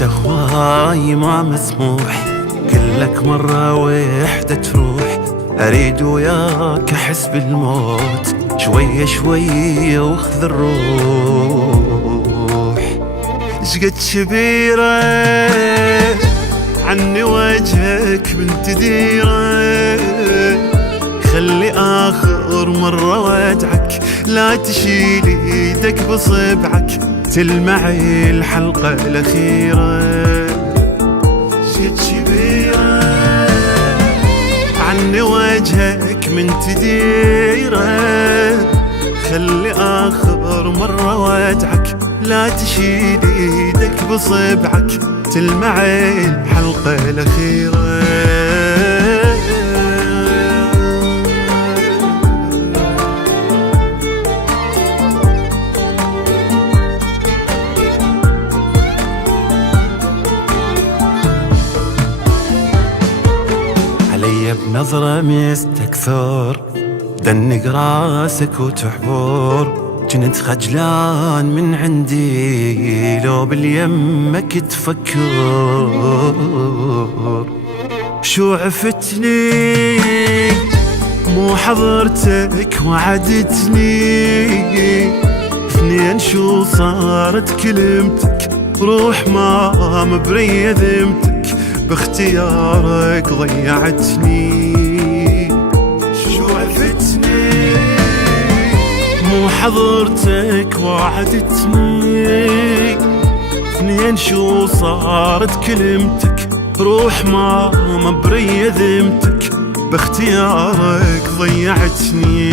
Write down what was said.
انت هواي ما مسموح، كلك مرة وحدة تروح. اريد وياك احس بالموت شوية شوية واخذ الروح. شقد كبيرة عني وجهك من تديره، خلي آخر مرة وادعك لا تشيل ايدك بصبعك تلمعي الحلقة الأخيرة. شقد كبيرة عني وجهك من تديره، خلي آخر مرة وادعك لا تشيل ايدك بصبعك تلمعي الحلقة الأخيرة. علي بنظرة مستكثر دنق راسك وتحبر، جنت خجلان من عندي لو باليمك تفكر. شو عفتني مو حضرتك وعدتني، اثنين شو صارت كلمتك روح ما مبرية ذمتك باختيارك ضيعتني. شو عفتني مو حضرتك وعدتني، اثنين شو صارت كلمتك روح ما مبرية ذمتك باختيارك ضيعتني.